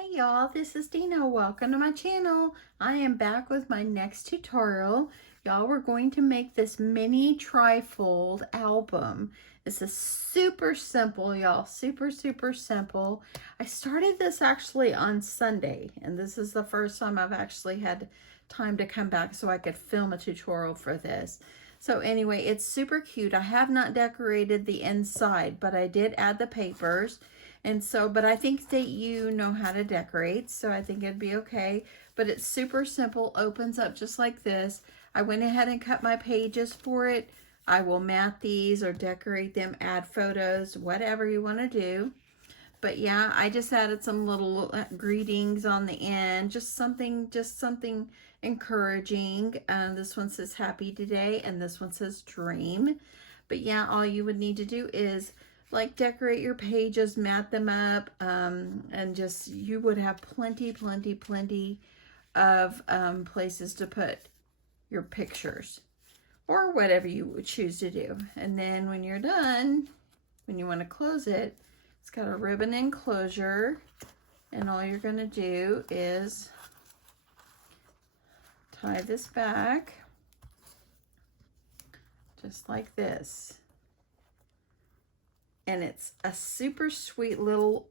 Hey y'all, this is Dina. Welcome to my channel. I am back with my next tutorial. Y'all, we're going to make this mini trifold album. This is super simple, y'all. Super simple. I started this actually on Sunday, and this is the first time I've actually had time to come back so I could film a tutorial for this. So anyway, it's super cute. I have not decorated the inside, but I did add the papers. And so, but I think that you know how to decorate, so I think it'd be okay. But it's super simple, opens up just like this. I went ahead and cut my pages for it. I will mat these or decorate them, add photos, whatever you want to do. But yeah, I just added some little greetings on the end, just something encouraging. This one says happy today, and this one says dream. But yeah, all you would need to do is like decorate your pages, mat them up, and just you would have plenty of places to put your pictures or whatever you would choose to do. And then when you're done, when you want to close it, it's got a ribbon enclosure, and all you're going to do is tie this back just like this. And it's a super sweet little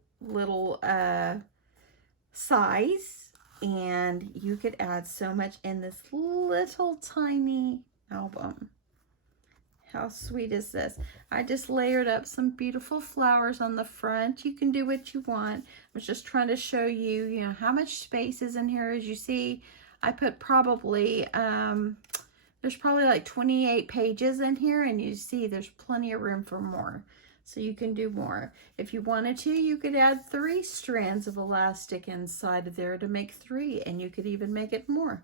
size, and you could add so much in this little tiny album. How sweet is this? I just layered up some beautiful flowers on the front. You can do what you want. I was just trying to show you, you know, how much space is in here. As you see, I put probably there's probably like 28 pages in here, and you see there's plenty of room for more. So you can do more. If you wanted to, you could add 3 strands of elastic inside of there to make 3, and you could even make it more.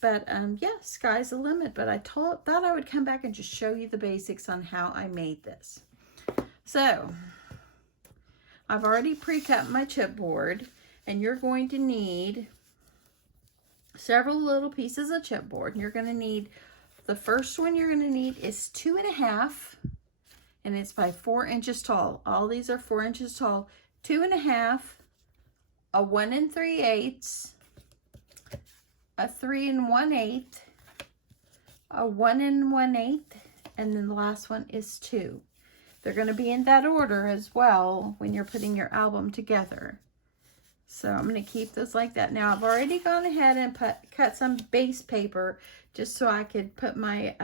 But yeah, sky's the limit. But I thought I would come back and just show you the basics on how I made this. So I've already pre-cut my chipboard, and you're going to need several little pieces of chipboard. You're going to need, the first one you're going to need is 2.5. And it's by 4 inches tall. All these are 4 inches tall. 2.5, a 1 3/8, a 3 1/8, a 1 1/8, and then the last one is 2. They're going to be in that order as well when you're putting your album together. So I'm going to keep this like that. Now I've already gone ahead and cut some base paper just so I could put my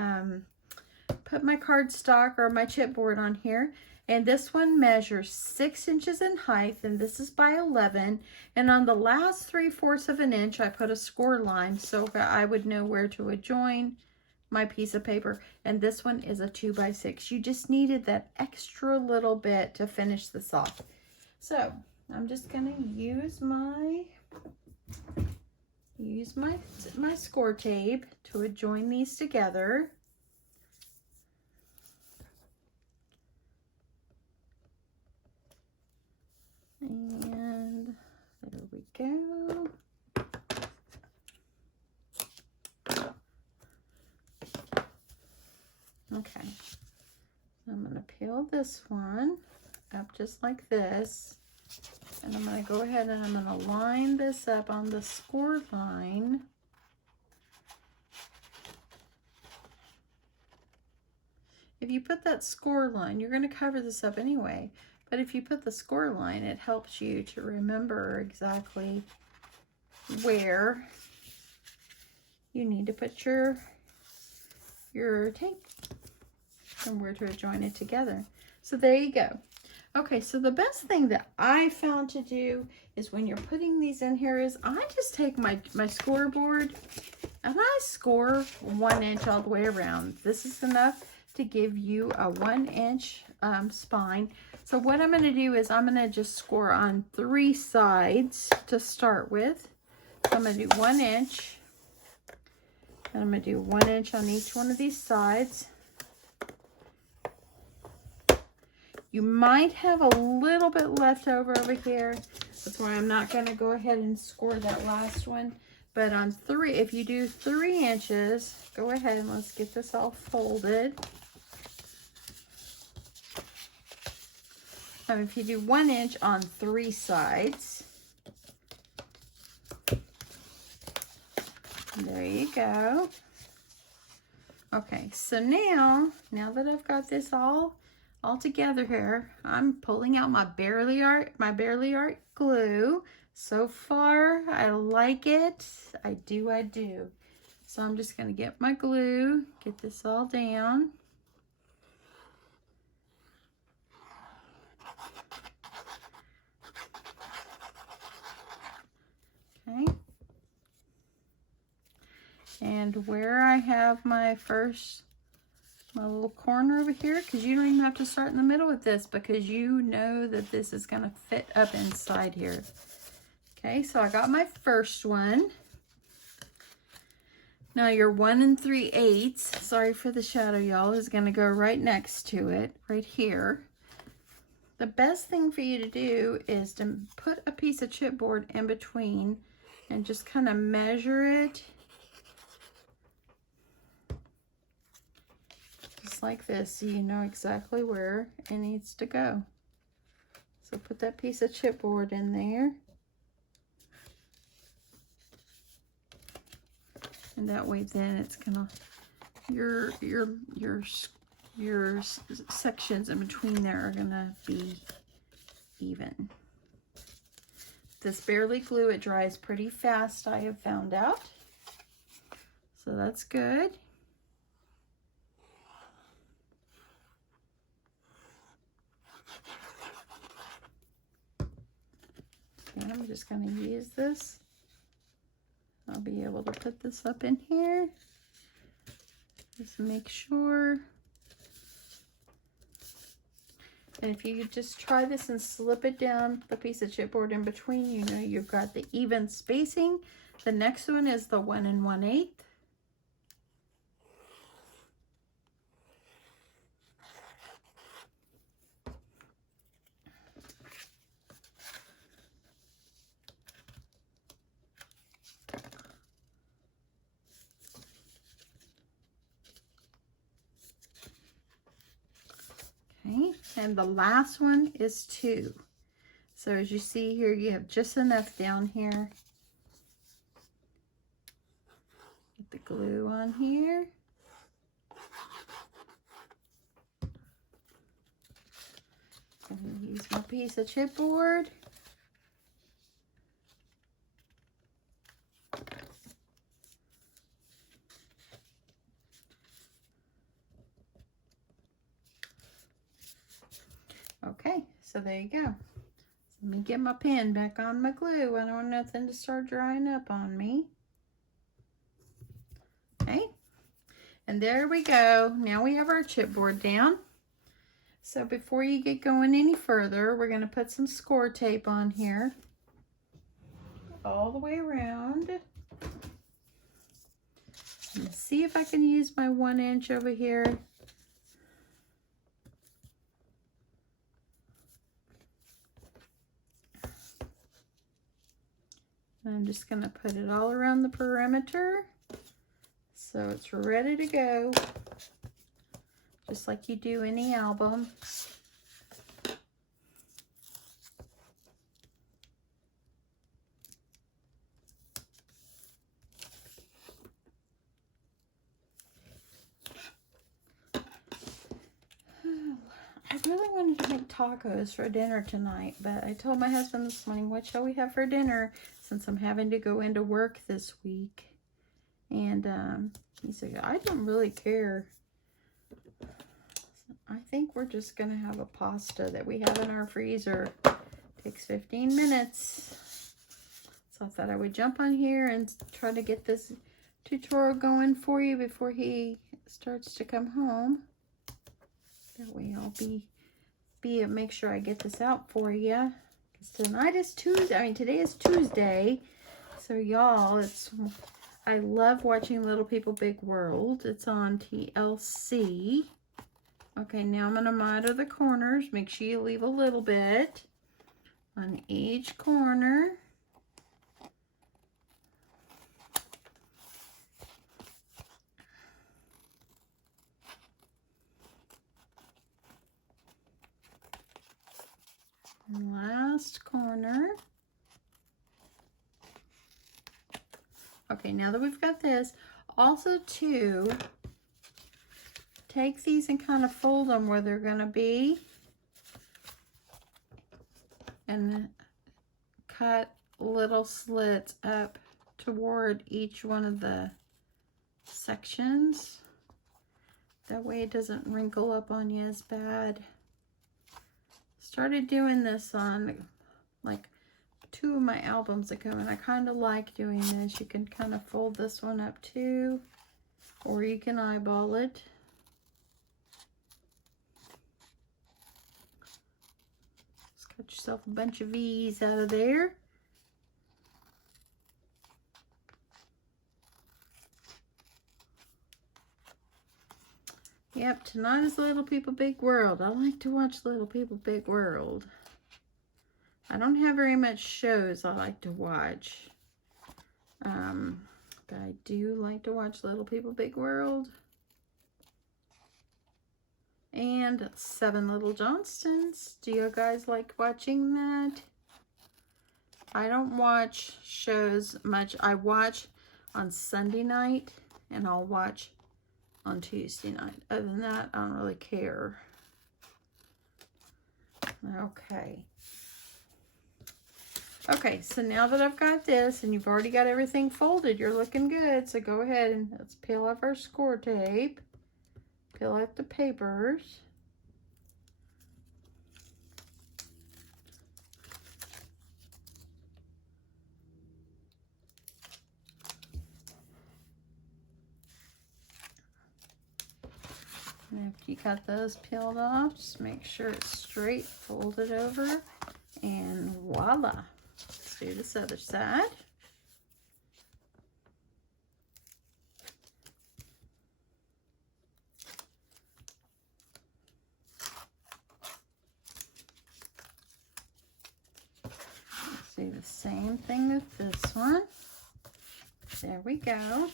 cardstock or my chipboard on here. And this one measures 6 inches in height, and this is by 11. And on the last 3/4 of an inch, I put a score line so that I would know where to adjoin my piece of paper. And this one is a 2x6. You just needed that extra little bit to finish this off. So I'm just gonna use my score tape to adjoin these together. And there we go. Okay, I'm going to peel this one up just like this, and I'm going to go ahead and I'm going to line this up on the score line. If you put that score line, you're going to cover this up anyway. But if you put the score line, it helps you to remember exactly where you need to put your tape and where to join it together. So there you go. Okay, so the best thing that I found to do is when you're putting these in here is I just take my scoreboard and I score 1 inch all the way around. This is enough to give you a 1 inch spine. So what I'm going to do is I'm going to just score on 3 sides to start with. So I'm going to do 1 inch, and I'm going to do 1 inch on each one of these sides. You might have a little bit left over here. That's why I'm not going to go ahead and score that last one. But on 3, if you do 3 inches, go ahead and let's get this all folded. If you do 1 inch on 3 sides, There you go. Okay, so now that I've got this all together here, I'm pulling out my Barely Art glue. So far, I like it. I do. So I'm just gonna get my glue, get this all down. Okay. And where I have my little corner over here, because you don't even have to start in the middle with this, because you know that this is going to fit up inside here. Okay, so I got my first one. Now your 1 3/8, sorry for the shadow, y'all, is going to go right next to it, right here. The best thing for you to do is to put a piece of chipboard in between and just kind of measure it. Just like this, so you know exactly where it needs to go. So put that piece of chipboard in there. And that way then it's gonna, your sections in between there are gonna be even. This Barely glue, it dries pretty fast, I have found out. So that's good. And I'm just going to use this. I'll be able to put this up in here. Just make sure. And if you just try this and slip it down the piece of chipboard in between, you know you've got the even spacing. The next one is the 1 1/8. Okay, and the last one is 2. So as you see here, you have just enough down here. Get the glue on here. And use my piece of chipboard. Okay, so there you go. Let me get my pen back on my glue. I don't want nothing to start drying up on me. Okay, and there we go. Now we have our chipboard down. So before you get going any further, we're going to put some score tape on here all the way around. And see if I can use my 1 inch over here. I'm just going to put it all around the perimeter so it's ready to go, just like you do any album. I really wanted to make tacos for dinner tonight, but I told my husband this morning, what shall we have for dinner, since I'm having to go into work this week? And he said, I don't really care. I think we're just going to have a pasta that we have in our freezer. Takes 15 minutes. So I thought I would jump on here and try to get this tutorial going for you before he starts to come home. That way I'll make sure I get this out for you. Because tonight is Tuesday. I mean, today is Tuesday. So y'all, I love watching Little People Big World. It's on TLC. Okay, now I'm going to miter the corners. Make sure you leave a little bit on each corner. And last corner. Okay, now that we've got this, also too, take these and kind of fold them where they're going to be. And cut little slits up toward each one of the sections. That way it doesn't wrinkle up on you as bad. Started doing this on like 2 of my albums ago, and I kind of like doing this. You can kind of fold this one up too, or you can eyeball it. Just cut yourself a bunch of V's out of there. Yep, tonight is Little People Big World. I like to watch Little People Big World. I don't have very much shows I like to watch. But I do like to watch Little People Big World. And 7 Little Johnstons. Do you guys like watching that? I don't watch shows much. I watch on Sunday night, and I'll watch on Tuesday night. Other than that, I don't really care. Okay. Okay, so now that I've got this, and you've already got everything folded, you're looking good. So go ahead and let's peel off our score tape. Peel out the papers. And after you got those peeled off, just make sure it's straight, fold it over, and voila. Let's do this other side. Let's do the same thing with this one. There we go.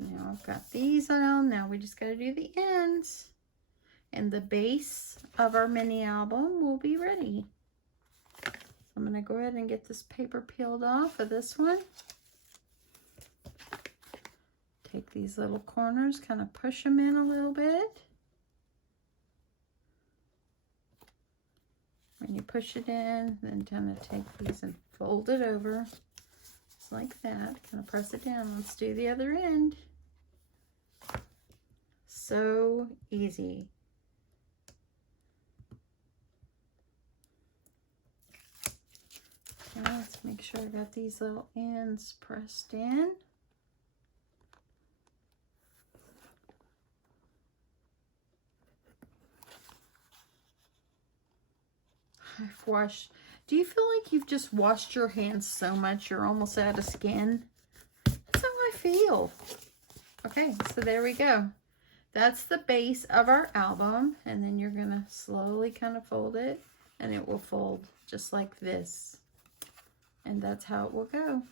Now I've got these on. Now we just got to do the ends. And the base of our mini album will be ready. I'm going to go ahead and get this paper peeled off of this one. Take these little corners, kind of push them in a little bit. When you push it in, then kind of take these and fold it over. Just like that. Kind of press it down. Let's do the other end. So easy. Now let's make sure I got these little ends pressed in. I've washed. Do you feel like you've just washed your hands so much you're almost out of skin? That's how I feel. Okay, so there we go. That's the base of our album, and then you're going to slowly kind of fold it, and it will fold just like this. And that's how it will go.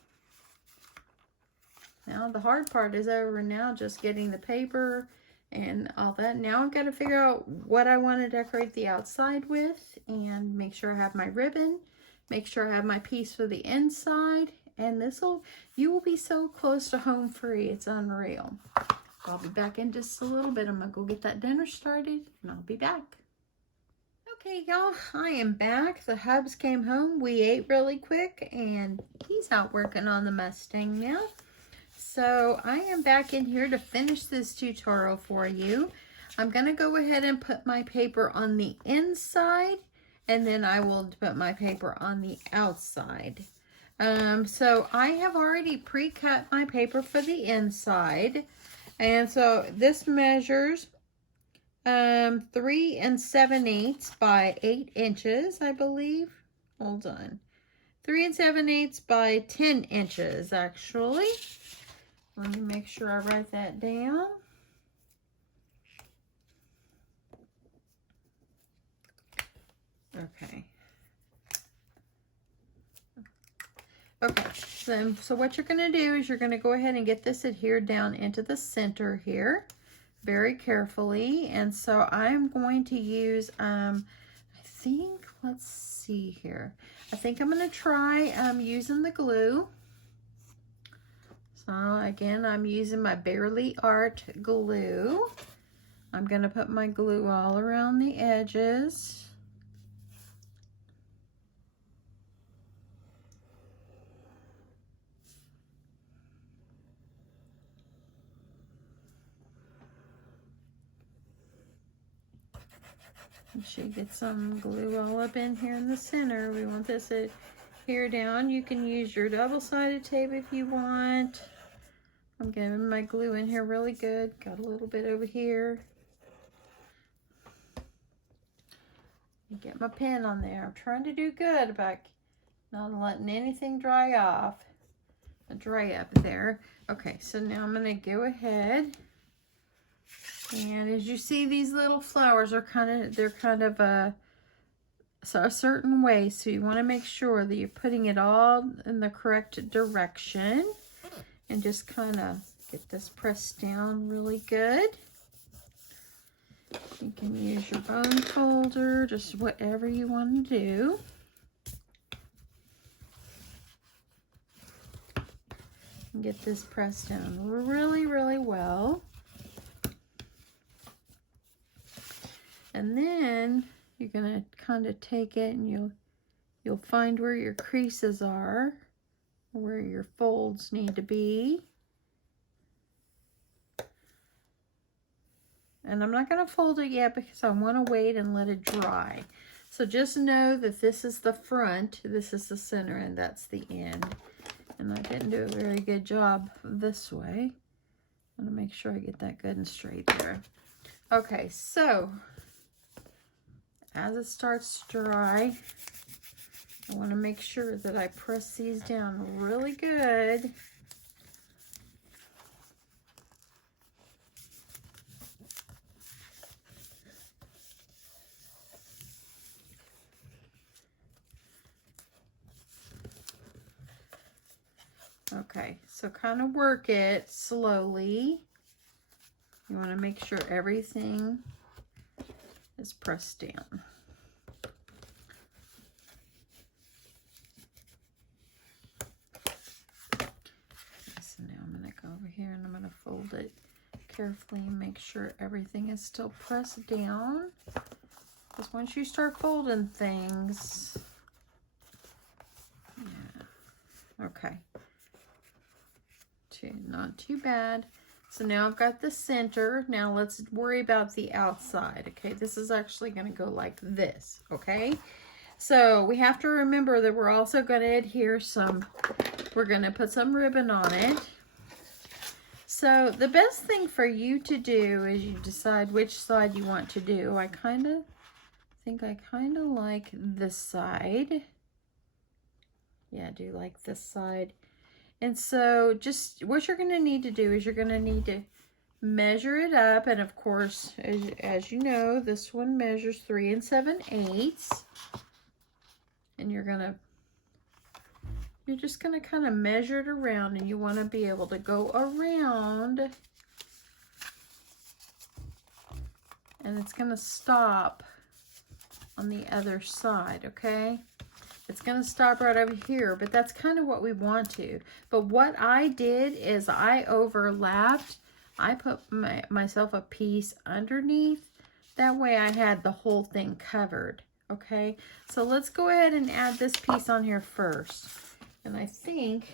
Now the hard part is over. Now just getting the paper and all that. Now I've got to figure out what I want to decorate the outside with, and make sure I have my ribbon, make sure I have my piece for the inside, and you will be so close to home free. It's unreal. I'll be back in just a little bit. I'm going to go get that dinner started, and I'll be back. Okay, y'all, I am back. The hubs came home. We ate really quick, and he's out working on the Mustang now. So I am back in here to finish this tutorial for you. I'm going to go ahead and put my paper on the inside, and then I will put my paper on the outside. So I have already pre-cut my paper for the inside. And so this measures 3 7/8 by 8 inches, I believe. Hold on. 3 7/8 by 10 inches, actually. Let me make sure I write that down. Okay. Okay, so what you're going to do is you're going to go ahead and get this adhered down into the center here very carefully. And so I'm going to use, let's see here. I think I'm going to try using the glue. So again, I'm using my Barely Art glue. I'm going to put my glue all around the edges. You should get some glue all up in here in the center. We want this to adhere down. You can use your double-sided tape if you want. I'm getting my glue in here really good. Got a little bit over here. Get my pen on there. I'm trying to do good about not letting anything dry off. Dry up there. Okay, so now I'm going to go ahead. And as you see, these little flowers are they're kind of a certain way. So you want to make sure that you're putting it all in the correct direction. And just kind of get this pressed down really good. You can use your bone folder, just whatever you want to do. And get this pressed down really, really well. And then you're going to kind of take it and you'll find where your creases are, where your folds need to be. And I'm not going to fold it yet because I want to wait and let it dry. So just know that this is the front, this is the center, and that's the end. And I didn't do a very good job this way. I want to make sure I get that good and straight there. Okay, so as it starts to dry, I want to make sure that I press these down really good. Okay, so kind of work it slowly. You want to make sure everything is pressed down. So now I'm going to go over here and I'm going to fold it carefully and make sure everything is still pressed down. Because once you start folding things, yeah, okay. Not too bad. So now I've got the center. Now let's worry about the outside. Okay, this is actually going to go like this. Okay, so we have to remember that we're also going to adhere we're going to put some ribbon on it. So the best thing for you to do is you decide which side you want to do. I think I kind of like this side. Yeah, I do like this side. And so just what you're going to need to do is you're going to need to measure it up. And of course, as you know, this one measures 3 7/8. And you're just going to kind of measure it around, and you want to be able to go around. And it's going to stop on the other side, okay? It's going to stop right over here, but that's kind of what we want to. But what I did is I overlapped. I put myself a piece underneath. That way I had the whole thing covered, okay? So let's go ahead and add this piece on here first. And I think,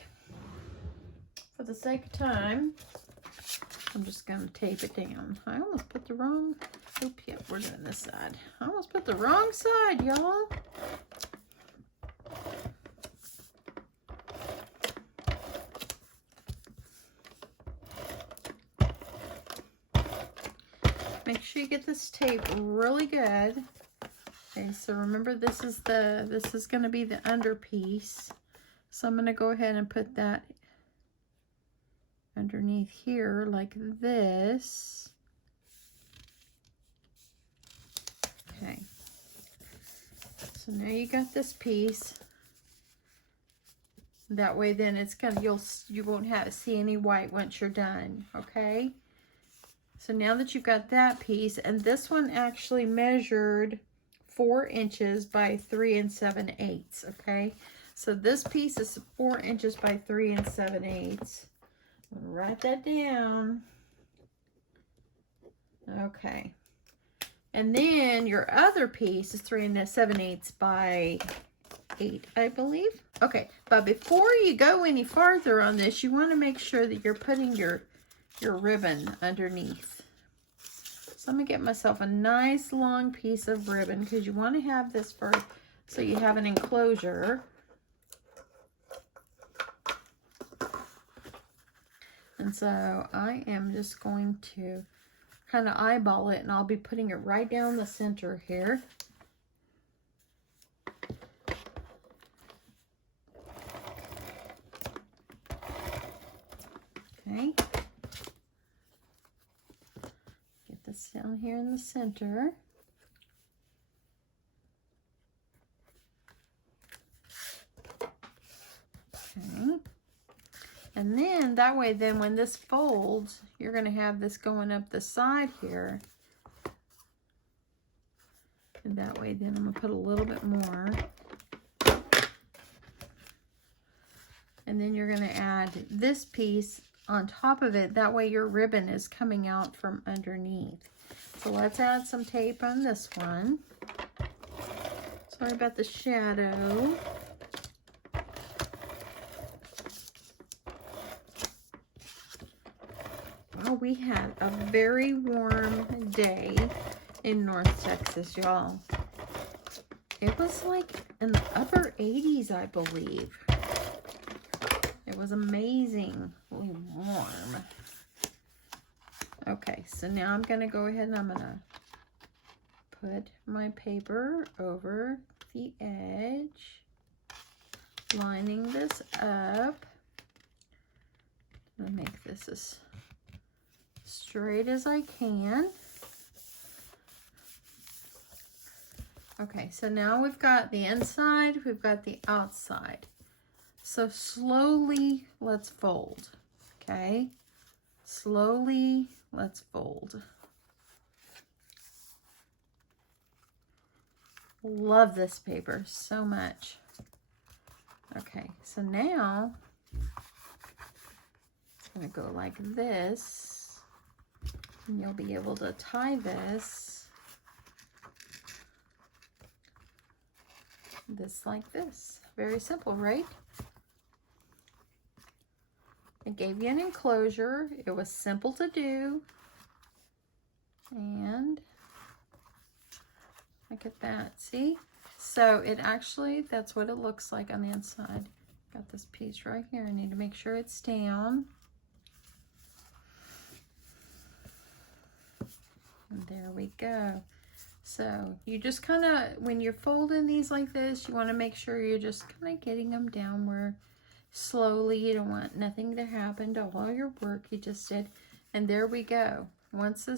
for the sake of time, I'm just going to tape it down. I almost put the wrong, oops, yep, we're doing this side. I almost put the wrong side, y'all. Make sure you get this tape really good. Okay, so remember this is going to be the under piece. So I'm going to go ahead and put that underneath here like this. Okay. So now you got this piece. That way then it's gonna you won't see any white once you're done, okay? So now that you've got that piece, and this one actually measured 4 inches by 3 7/8, okay? So this piece is 4 inches by 3 7/8. Write that down. Okay. And then your other piece is 3 7/8 by 8, I believe. Okay, but before you go any farther on this, you want to make sure that you're putting your ribbon underneath. So I'm going to get myself a nice long piece of ribbon because you want to have this for, so you have an enclosure. And so I am just going to kind of eyeball it, and I'll be putting it right down the center here. Okay. Get this down here in the center. Okay. And then that way, then when this folds, you're going to have this going up the side here. And that way, then I'm going to put a little bit more. And then you're going to add this piece on top of it. That way your ribbon is coming out from underneath. So let's add some tape on this one. Sorry about the shadow. Well, we had a very warm day in North Texas, y'all. It was like in the upper 80s, I believe. It was amazingly warm. Okay, so now I'm going to go ahead and I'm going to put my paper over the edge, lining this up. I'm going to make this as straight as I can. Okay, so now we've got the inside, we've got the outside. So slowly, let's fold, okay? Slowly, let's fold. Love this paper so much. Okay, so now, I'm gonna go like this, and you'll be able to tie this like this. Very simple, right? It gave you an enclosure. It was simple to do. And look at that, see? So it actually, that's what it looks like on the inside. Got this piece right here. I need to make sure it's down. And there we go. So you just kind of, when you're folding these like this, you want to make sure you're just kind of getting them downward slowly. You don't want nothing to happen to all your work you just did. And there we go. Once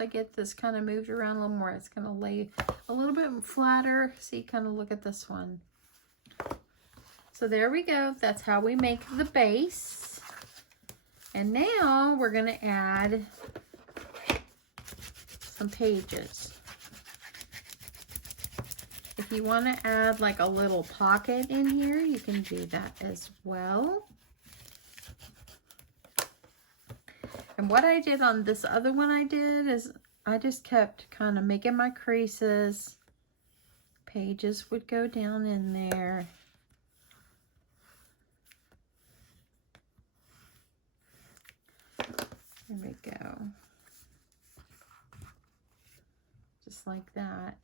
I get this kind of moved around a little more, it's going to lay a little bit flatter. See, kind of look at this one. So there we go. That's how we make the base. And now we're going to add some pages. If you want to add like a little pocket in here, you can do that as well. And what I did on this other one I did is I just kept kind of making my creases. Pages would go down in there. There we go. Just like that.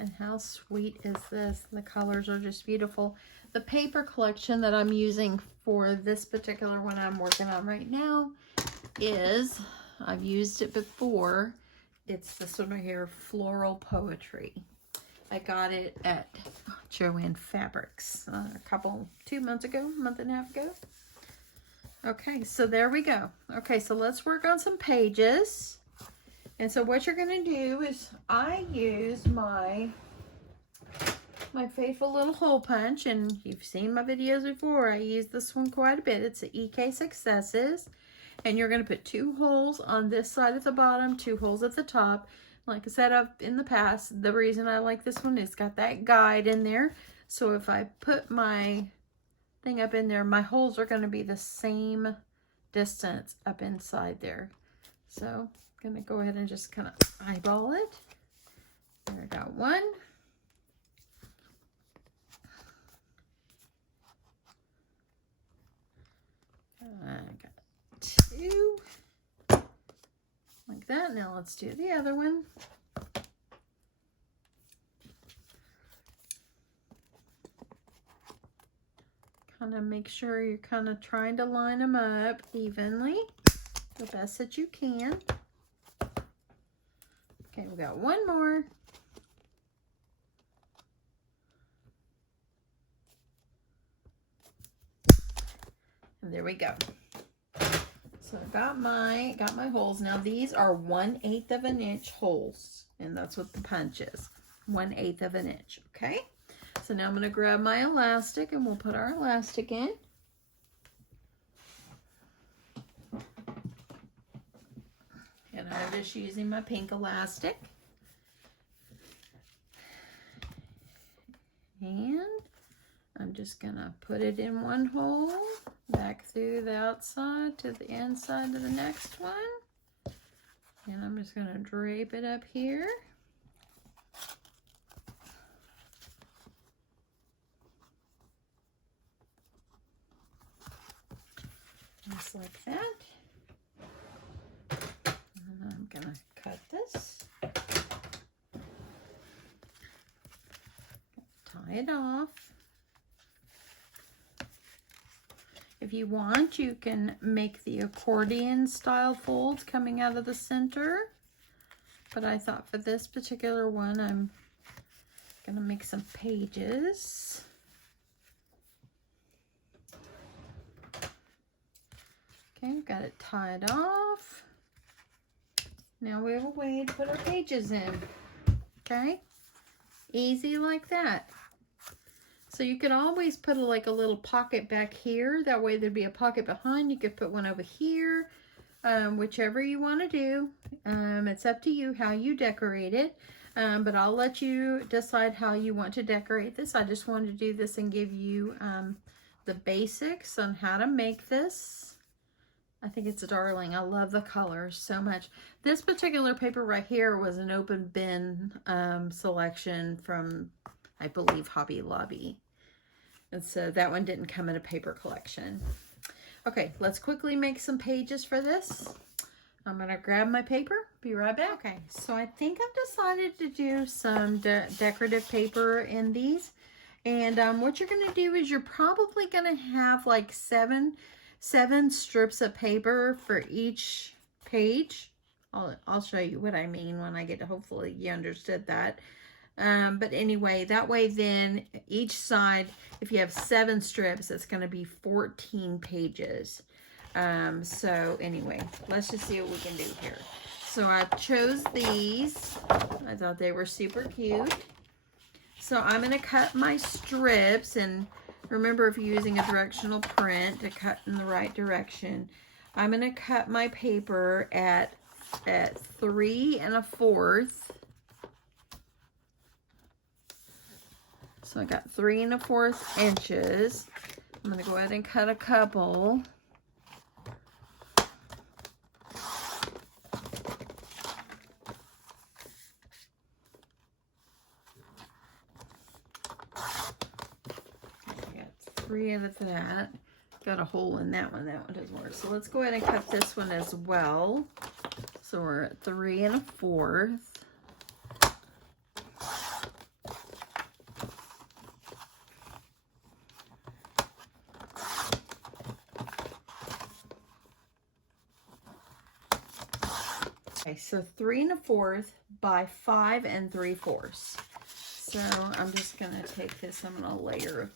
And how sweet is this? The colors are just beautiful. The paper collection that I'm using for this particular one I'm working on right now is, I've used it before, it's this one right here, Floral Poetry. I got it at Joann Fabrics a month and a half ago. Okay, so there we go. Okay, so let's work on some pages. And so what you're going to do is I use my faithful little hole punch, and you've seen my videos before. I use this one quite a bit. It's a EK Successes, and you're going to put 2 holes on this side at the bottom, 2 holes at the top. Like I said in the past, the reason I like this one is it's got that guide in there. So if I put my thing up in there, my holes are going to be the same distance up inside there. So I'm gonna go ahead and just kind of eyeball it. There, I got one. I got two. Like that. Now let's do the other one. Kind of make sure you're kind of trying to line them up evenly, the best that you can. Okay, we got one more. And there we go. So I got my holes. Now these are 1/8 of an inch holes, and that's what the punch is. 1/8 of an inch, okay? So now I'm going to grab my elastic and we'll put our elastic in. And I'm just using my pink elastic. And I'm just going to put it in one hole, back through the outside to the inside of the next one. And I'm just going to drape it up here. Just like that. And I'm going to cut this. Tie it off. If you want, you can make the accordion style folds coming out of the center. But I thought for this particular one, I'm going to make some pages. Okay, we've got it tied off. Now we have a way to put our pages in. Okay, easy like that. So you could always put like a little pocket back here. That way there'd be a pocket behind. You could put one over here, whichever you want to do. It's up to you how you decorate it. But I'll let you decide how you want to decorate this. I just wanted to do this and give you the basics on how to make this. I think it's darling. I love the colors so much. This particular paper right here was an open bin selection from, I believe, Hobby Lobby. And so that one didn't come in a paper collection. Okay, let's quickly make some pages for this. I'm going to grab my paper. Be right back. Okay, so I think I've decided to do some decorative paper in these. And what you're going to do is you're probably going to have like seven strips of paper for each page. I'll show you what I mean when I get to, hopefully you understood that. But anyway, that way then each side, if you have 7 strips, it's going to be 14 pages. So anyway, let's just see what we can do here. So I chose these. I thought they were super cute. So I'm going to cut my strips, and remember, if you're using a directional print, to cut in the right direction. I'm going to cut my paper at 3 1/4. So I got 3 1/4 inches. I'm going to go ahead and cut a couple. I got 3 of that. Got a hole in that one. That one doesn't work. So let's go ahead and cut this one as well. So we're at 3 1/4. Okay, so 3 1/4 by 5 3/4. So I'm just gonna take this. I'm gonna layer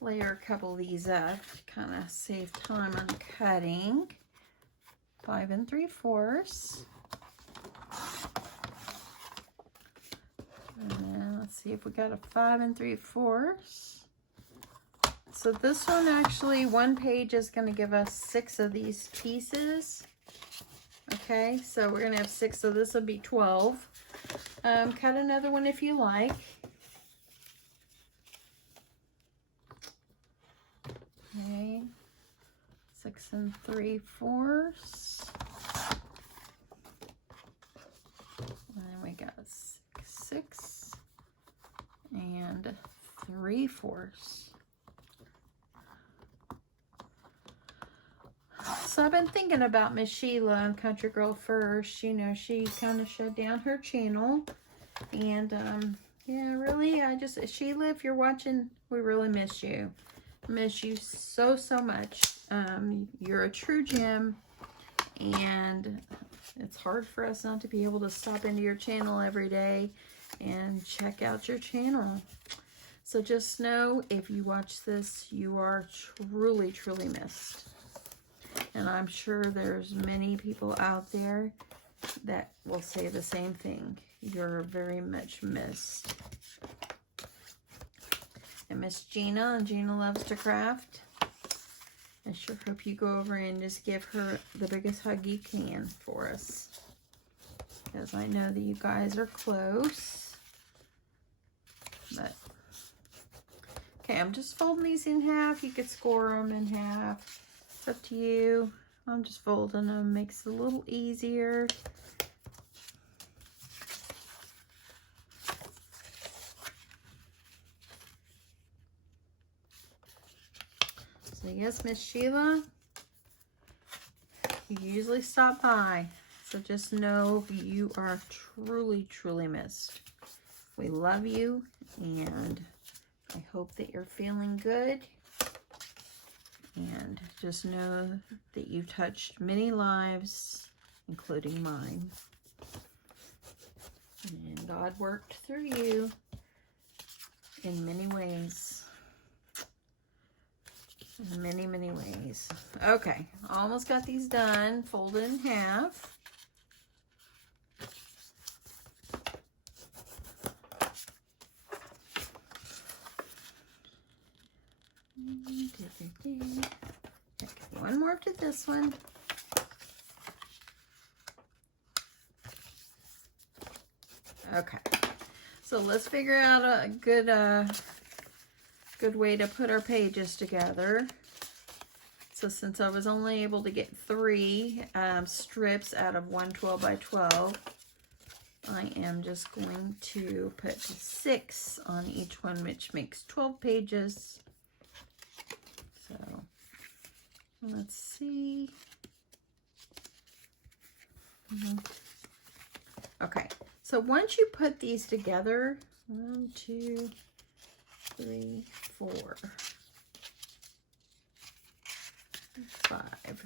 a couple of these up to kind of save time on cutting. 5 3/4. And then let's see if we got a 5 3/4. So this one actually, one page is going to give us 6 of these pieces. Okay, so we're going to have 6, so this will be 12. Cut another one if you like. Okay, 6 3/4. And then we got 6 3/4. So I've been thinking about Miss Sheila and Country Girl First. You know, she kind of shut down her channel. And, yeah, really, Sheila, if you're watching, we really miss you. Miss you so, so much. You're a true gem. And it's hard for us not to be able to stop into your channel every day and check out your channel. So just know, if you watch this, you are truly, truly missed. And I'm sure there's many people out there that will say the same thing. You're very much missed. And Miss Gina, and Gina Loves to Craft, I sure hope you go over and just give her the biggest hug you can for us. Because I know that you guys are close. But, okay, I'm just folding these in half. You could score them in half. It's up to you. I'm just folding them. Makes it a little easier. So yes, Miss Sheila, you usually stop by. So just know you are truly, truly missed. We love you, and I hope that you're feeling good. And just know that you touched many lives, including mine. And God worked through you in many ways. In many, many ways. Okay, almost got these done. Fold in half. Okay, one more to this one. Okay, so let's figure out a good way to put our pages together. So since I was only able to get 3 strips out of 1 12 by 12, I am just going to put 6 on each one, which makes 12 pages. So let's see. Okay, so once you put these together, 1 2 3 4 5.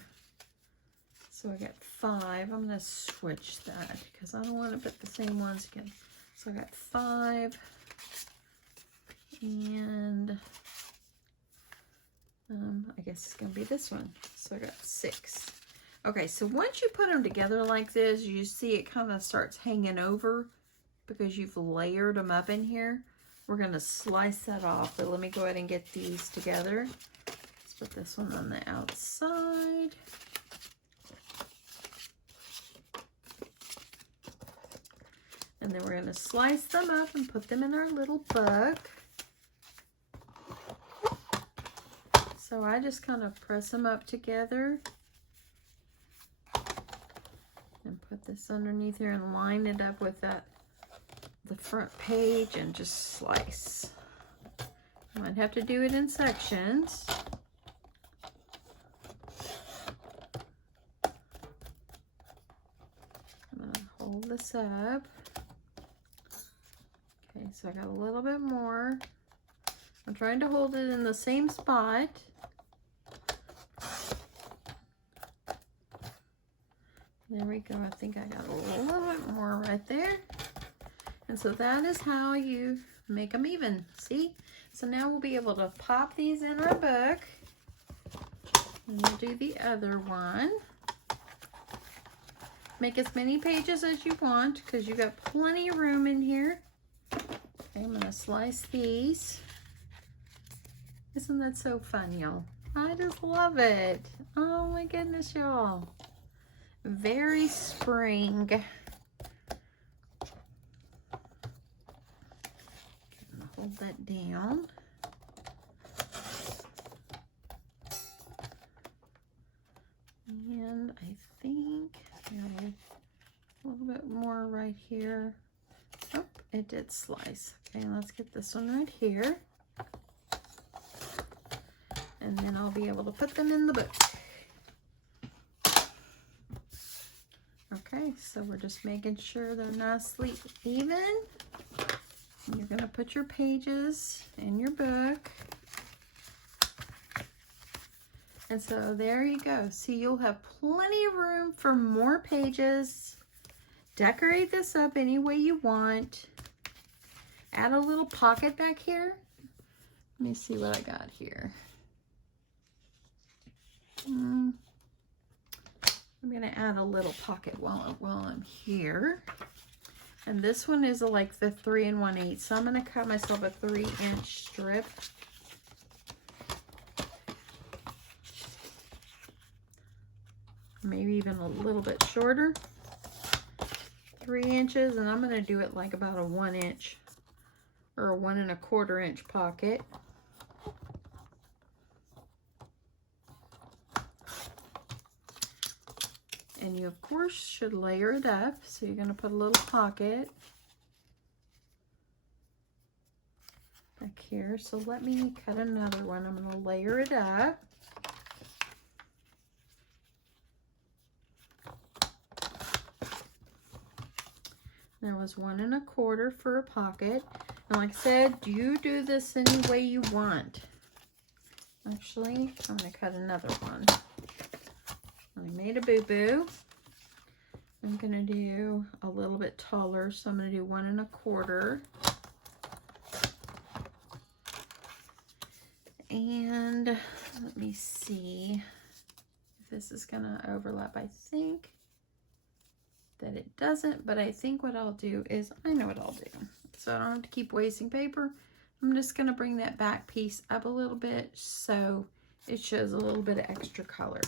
So I got 5. I'm going to switch that because I don't want to put the same ones again. So I got 5 and I guess it's going to be this one. So I got 6. Okay, so once you put them together like this, you see it kind of starts hanging over because you've layered them up in here. We're going to slice that off, but let me go ahead and get these together. Let's put this one on the outside. And then we're going to slice them up and put them in our little book. So I just kind of press them up together and put this underneath here and line it up with the front page and just slice. I might have to do it in sections. I'm going to hold this up. Okay, so I got a little bit more. I'm trying to hold it in the same spot. There we go. I think I got a little bit more right there. And so that is how you make them even. See? So now we'll be able to pop these in our book. And we'll do the other one. Make as many pages as you want because you got plenty of room in here. Okay, I'm going to slice these. Isn't that so fun, y'all? I just love it. Oh my goodness, y'all. Very spring. Hold that down. here. Oh, it did slice. Okay, let's get this one right here. And then I'll be able to put them in the book. Okay, so we're just making sure they're nicely even. You're going to put your pages in your book. And so there you go. See, you'll have plenty of room for more pages. Decorate this up any way you want. Add a little pocket back here. Let me see what I got here. I'm going to add a little pocket while I'm here. And this one is like the 3 1/8. So I'm going to cut myself a 3-inch strip. Maybe even a little bit shorter. 3 inches, and I'm going to do it like about a 1 inch or a 1 1/4 inch pocket. And you of course should layer it up. So you're going to put a little pocket back here. So let me cut another one. I'm going to layer it up. There was 1 1/4 for a pocket. And like I said, you do this any way you want. Actually, I'm going to cut another one. I made a boo-boo. I'm going to do a little bit taller, so I'm going to do 1 1/4. And let me see if this is going to overlap. I think that it doesn't, but I think what I'll do is, I know what I'll do. So I don't have to keep wasting paper. I'm just going to bring that back piece up a little bit so it shows a little bit of extra color.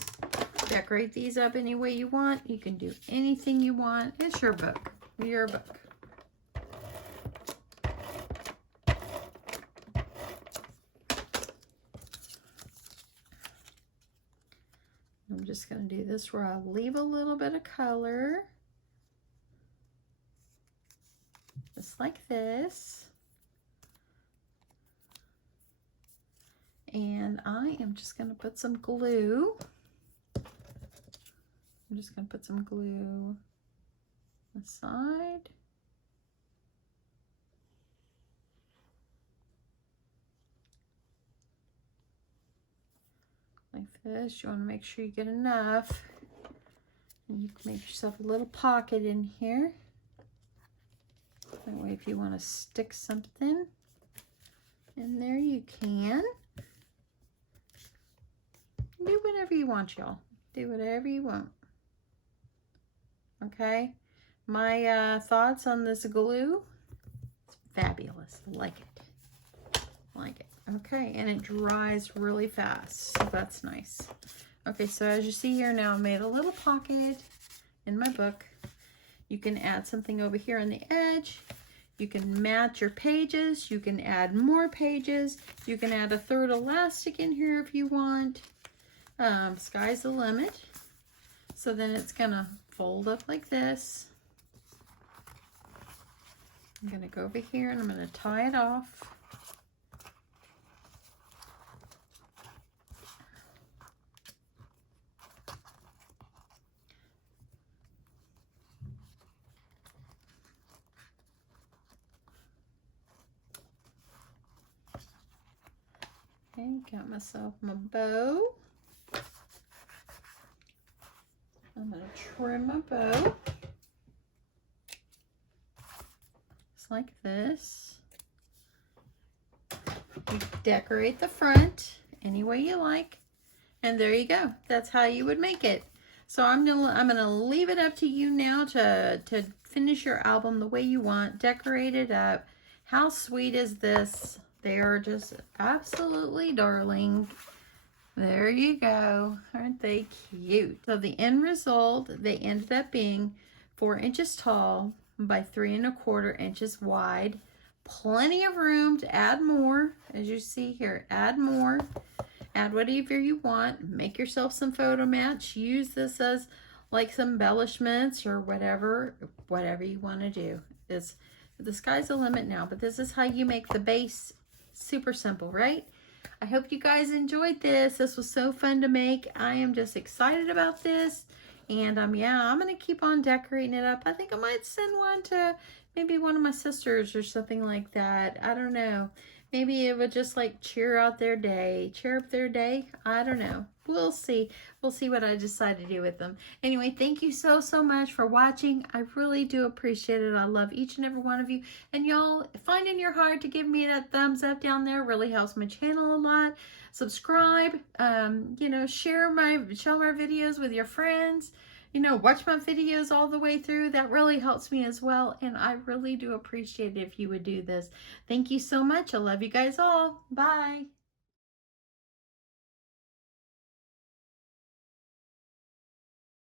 Decorate these up any way you want. You can do anything you want. It's your book. Your book. I'm just going to do this where I'll leave a little bit of color. Just like this. And I am just going to put some glue. I'm just going to put some glue aside. Like this. You want to make sure you get enough. And you can make yourself a little pocket in here. That way if you want to stick something in there, you can. Do whatever you want, y'all. Do whatever you want. Okay? My thoughts on this glue, it's fabulous. I like it. Like it. Okay, and it dries really fast, so that's nice. Okay, so as you see here now, I made a little pocket in my book. You can add something over here on the edge. You can match your pages. You can add more pages. You can add a 3rd elastic in here if you want. Sky's the limit. So then it's gonna fold up like this. I'm gonna go over here and I'm gonna tie it off. Okay, got myself my bow. I'm going to trim my bow. Just like this. You decorate the front any way you like. And there you go. That's how you would make it. So I'm gonna leave it up to you now to finish your album the way you want. Decorate it up. How sweet is this? They are just absolutely darling. There you go. Aren't they cute? So the end result, they ended up being 4 inches tall by 3 1/4 inches wide. Plenty of room to add more. As you see here, add more. Add whatever you want. Make yourself some photo mats. Use this as like some embellishments or whatever you want to do. The sky's the limit now, but this is how you make the base super simple, right? I hope you guys enjoyed this. This was so fun to make. I am just excited about this. And yeah, I'm going to keep on decorating it up. I think I might send one to maybe one of my sisters or something like that. I don't know. Maybe it would just like cheer up their day. I don't know. We'll see. We'll see what I decide to do with them. Anyway, thank you so much for watching. I really do appreciate it. I love each and every one of you. And y'all, find in your heart to give me that thumbs up down there. Really helps my channel a lot. Subscribe. You know, share my videos with your friends. You know, watch my videos all the way through. That really helps me as well. And I really do appreciate it if you would do this. Thank you so much. I love you guys all. Bye.